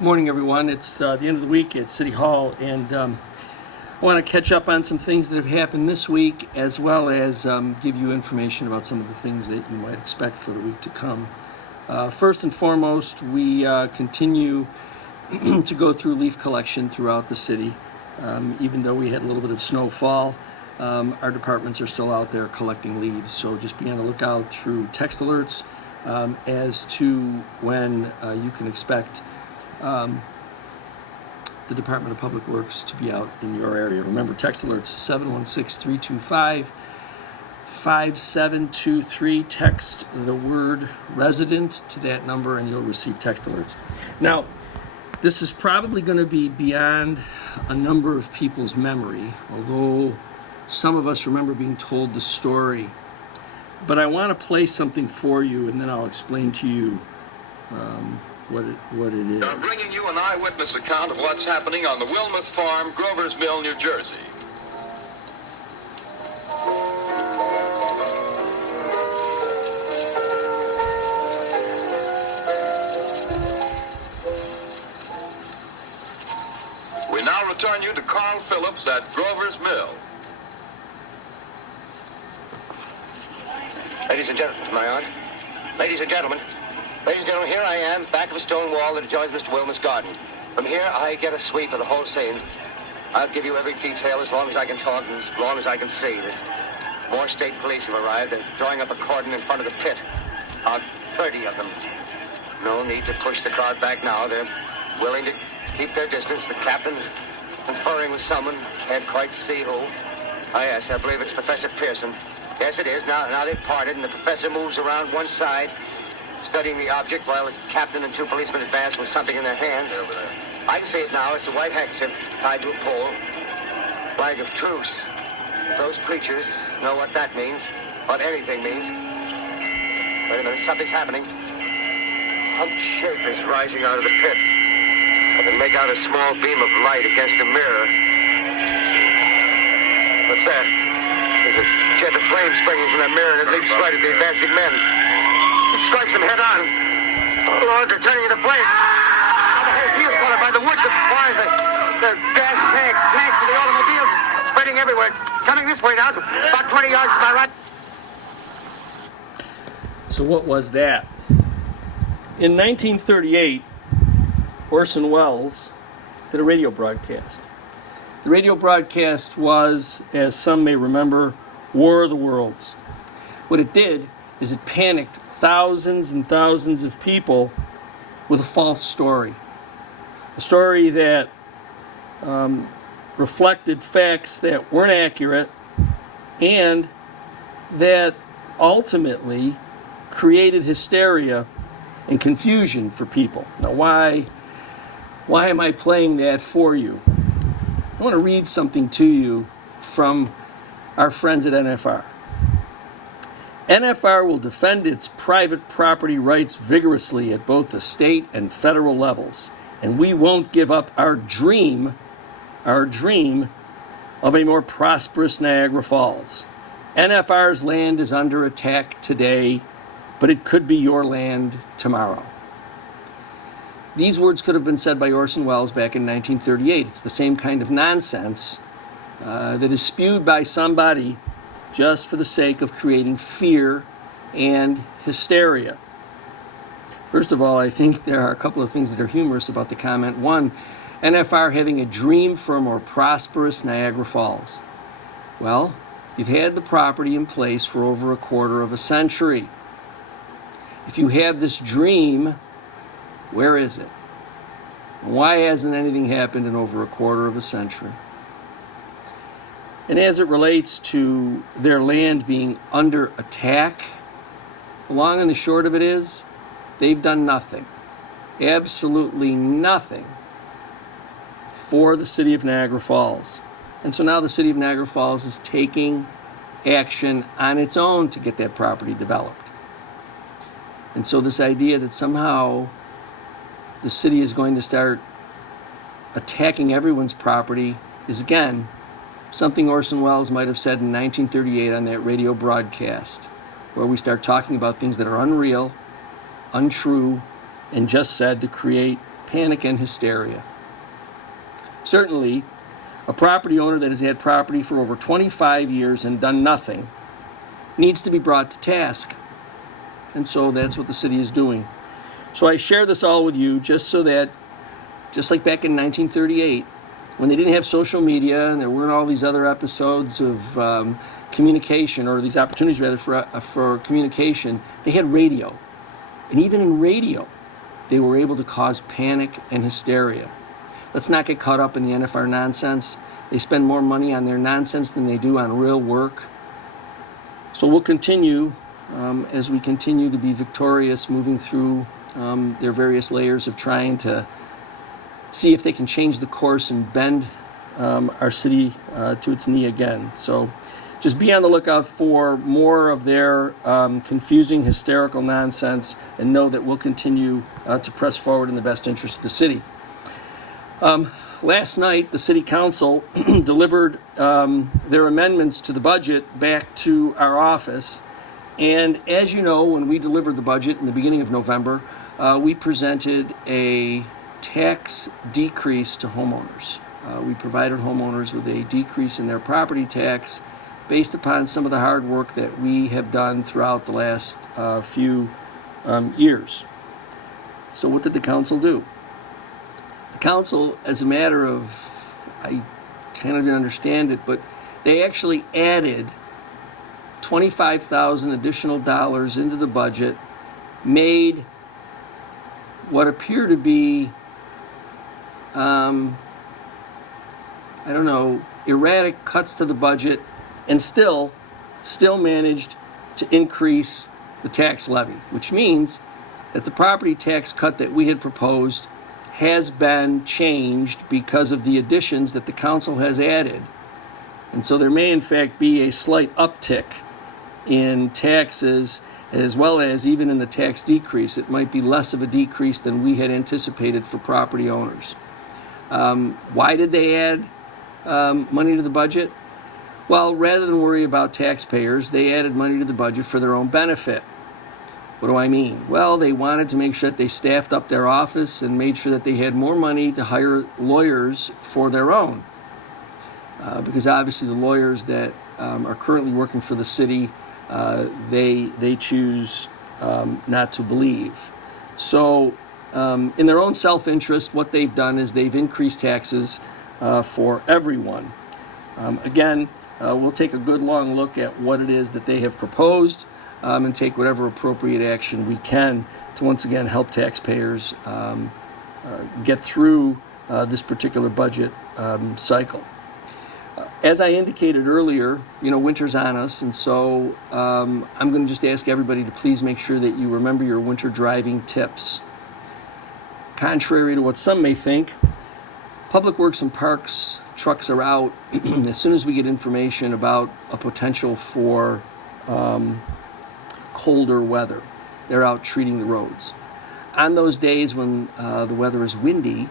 Good morning, everyone. It's the end of the week at City Hall, and I want to catch up on some things that have happened this week, as well as give you information about some of the things that you might expect for the week to come. First and foremost, we continue to go through leaf collection throughout the city. Even though we had a little bit of snowfall, our departments are still out there collecting leaves, so just be on the lookout through text alerts as to when you can expect the Department of Public Works to be out in your area. Remember, text alerts 716-325-5723. Text the word resident to that number and you'll receive text alerts. Now, this is probably going to be beyond a number of people's memory, although some of us remember being told the story. But I want to play something for you, and then I'll explain to you what it is. I'm bringing you an eyewitness account of what's happening on the Wilmuth Farm, Grover's Mill, New Jersey. We now return you to Carl Phillips at Grover's Mill. Ladies and gentlemen, my aunt. Ladies and gentlemen, here I am, back of a stone wall that adjoins Mr. Wilmer's garden. From here, I get a sweep of the whole scene. I'll give you every detail as long as I can talk and as long as I can see. More state police have arrived. They're drawing up a cordon in front of the pit. About 30 of them. No need to push the crowd back now. They're willing to keep their distance. The captain's conferring with someone. Can't quite see who. Oh, yes, I believe it's Professor Pearson. Yes, it is. Now they've parted, and the professor moves around one side, studying the object, while the captain and two policemen advance with something in their hands. I can see it now. It's a white handkerchief tied to a pole. Flag of truce. If those creatures know what that means, what anything means. Wait a minute, something's happening. Humped shape is rising out of the pit. I can make out a small beam of light against a mirror. What's that? There's a jet of flame springing from that mirror, and it leaps right at the advancing men. It strikes them head on. Oh, Lord, they're turning into flames. Now the whole field's caught up by the wood, the fires, the gas tanks of the automobiles spreading everywhere. Coming this way now, about 20 yards to my right. So what was that? In 1938, Orson Welles did a radio broadcast. The radio broadcast was, as some may remember, War of the Worlds. What it did is it panicked thousands and thousands of people with a false story. A story that reflected facts that weren't accurate and that ultimately created hysteria and confusion for people. Now, why am I playing that for you? I want to read something to you from our friends at NFR. NFR will defend its private property rights vigorously at both the state and federal levels, and we won't give up our dream of a more prosperous Niagara Falls. NFR's land is under attack today, but it could be your land tomorrow. These words could have been said by Orson Welles back in 1938. It's the same kind of nonsense that is spewed by somebody just for the sake of creating fear and hysteria. First of all, I think there are a couple of things that are humorous about the comment. One, NFR having a dream for a more prosperous Niagara Falls. Well, you've had the property in place for over a quarter of a century. If you have this dream, where is it? Why hasn't anything happened in over a quarter of a century? And as it relates to their land being under attack, the long and the short of it is, they've done nothing, absolutely nothing for the city of Niagara Falls. And so now the city of Niagara Falls is taking action on its own to get that property developed. And so this idea that somehow the city is going to start attacking everyone's property is, again, something Orson Welles might have said in 1938 on that radio broadcast, where we start talking about things that are unreal, untrue, and just said to create panic and hysteria. Certainly, a property owner that has had property for over 25 years and done nothing needs to be brought to task. And so that's what the city is doing. So I share this all with you just so that, just like back in 1938, when they didn't have social media and there weren't all these other episodes of communication, or these opportunities rather for communication, they had radio. And even in radio, they were able to cause panic and hysteria. Let's not get caught up in the NFR nonsense. They spend more money on their nonsense than they do on real work. So we'll continue as we continue to be victorious, moving through their various layers of trying to see if they can change the course and bend our city to its knee again. So just be on the lookout for more of their confusing, hysterical nonsense, and know that we'll continue to press forward in the best interest of the city. Last night, the City Council delivered their amendments to the budget back to our office. And as you know, when we delivered the budget in the beginning of November, we presented a tax decrease to homeowners. We provided homeowners with a decrease in their property tax based upon some of the hard work that we have done throughout the last few years. So what did the council do? The council, as a matter of, I kind of didn't understand it, but they actually added $25,000 additional dollars into the budget, made what appear to be, erratic cuts to the budget, and still managed to increase the tax levy, which means that the property tax cut that we had proposed has been changed because of the additions that the council has added. And so there may in fact be a slight uptick in taxes, as well as even in the tax decrease. It might be less of a decrease than we had anticipated for property owners. Why did they add money to the budget? Well, rather than worry about taxpayers, they added money to the budget for their own benefit. What do I mean? Well, they wanted to make sure that they staffed up their office and made sure that they had more money to hire lawyers for their own. Because obviously the lawyers that are currently working for the city, they choose not to believe. So in their own self-interest, what they've done is they've increased taxes for everyone. Again, we'll take a good long look at what it is that they have proposed and take whatever appropriate action we can to once again help taxpayers get through this particular budget cycle. As I indicated earlier, winter's on us, and so I'm going to just ask everybody to please make sure that you remember your winter driving tips. Contrary to what some may think, Public Works and Parks trucks are out as soon as we get information about a potential for colder weather. They're out treating the roads. On those days when the weather is windy,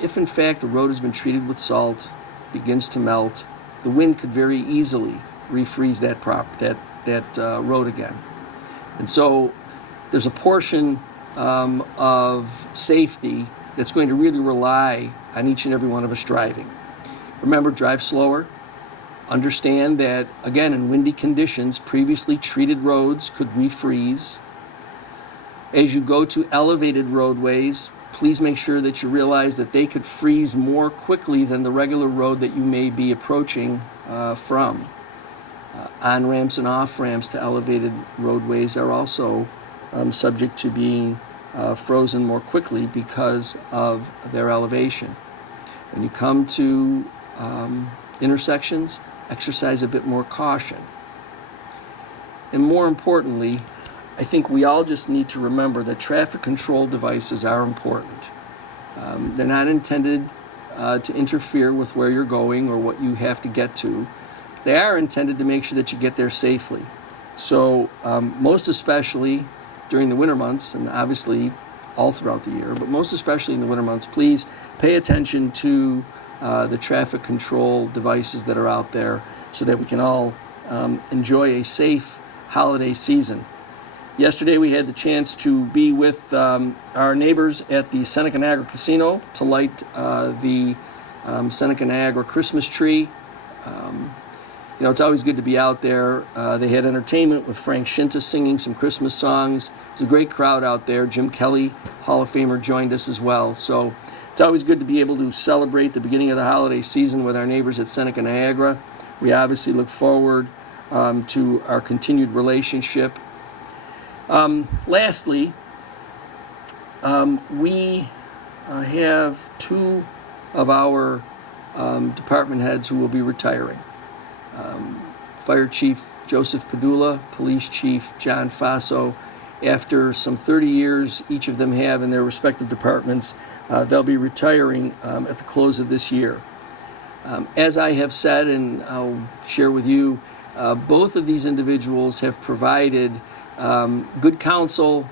if in fact the road has been treated with salt, begins to melt, the wind could very easily refreeze that road again. And so there's a portion of safety that's going to really rely on each and every one of us driving. Remember, drive slower. Understand that, again, in windy conditions, previously treated roads could refreeze. As you go to elevated roadways, please make sure that you realize that they could freeze more quickly than the regular road that you may be approaching from. On-ramps and off-ramps to elevated roadways are also subject to being frozen more quickly because of their elevation. When you come to intersections, exercise a bit more caution. And more importantly, I think we all just need to remember that traffic control devices are important. They're not intended to interfere with where you're going or what you have to get to. They are intended to make sure that you get there safely. So most especially during the winter months, and obviously all throughout the year, but most especially in the winter months, please pay attention to the traffic control devices that are out there so that we can all enjoy a safe holiday season. Yesterday we had the chance to be with our neighbors at the Seneca Niagara Casino to light the Seneca Niagara Christmas tree. It's always good to be out there. They had entertainment with Frank Shinta singing some Christmas songs. It was a great crowd out there. Jim Kelly, Hall of Famer, joined us as well. So it's always good to be able to celebrate the beginning of the holiday season with our neighbors at Seneca Niagara. We obviously look forward to our continued relationship. Lastly, we have two of our department heads who will be retiring. Fire Chief Joseph Padula, Police Chief John Faso. After some 30 years each of them have in their respective departments, they'll be retiring at the close of this year. As I have said, and I'll share with you, both of these individuals have provided good counsel,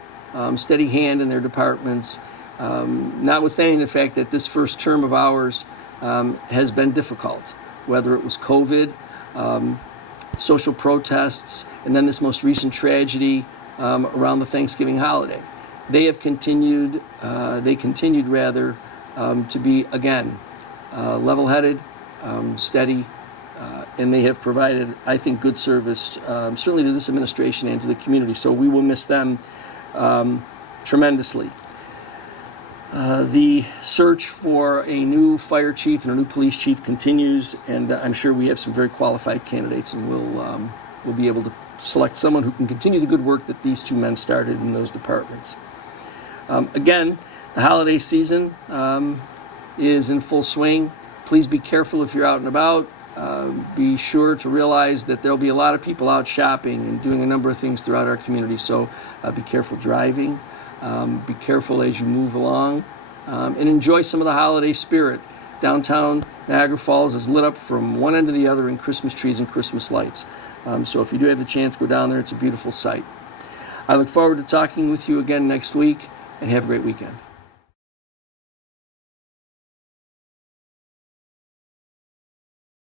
steady hand in their departments, notwithstanding the fact that this first term of ours has been difficult, whether it was COVID, social protests, and then this most recent tragedy around the Thanksgiving holiday. They continued to be, again, level-headed, steady, and they have provided, I think, good service, certainly to this administration and to the community. So we will miss them tremendously. The search for a new fire chief and a new police chief continues, and I'm sure we have some very qualified candidates, and we'll be able to select someone who can continue the good work that these two men started in those departments. Again, the holiday season is in full swing. Please be careful if you're out and about. Be sure to realize that there'll be a lot of people out shopping and doing a number of things throughout our community, so be careful driving. Be careful as you move along, and enjoy some of the holiday spirit. Downtown Niagara Falls is lit up from one end to the other in Christmas trees and Christmas lights. So if you do have the chance, go down there. It's a beautiful sight. I look forward to talking with you again next week, and have a great weekend.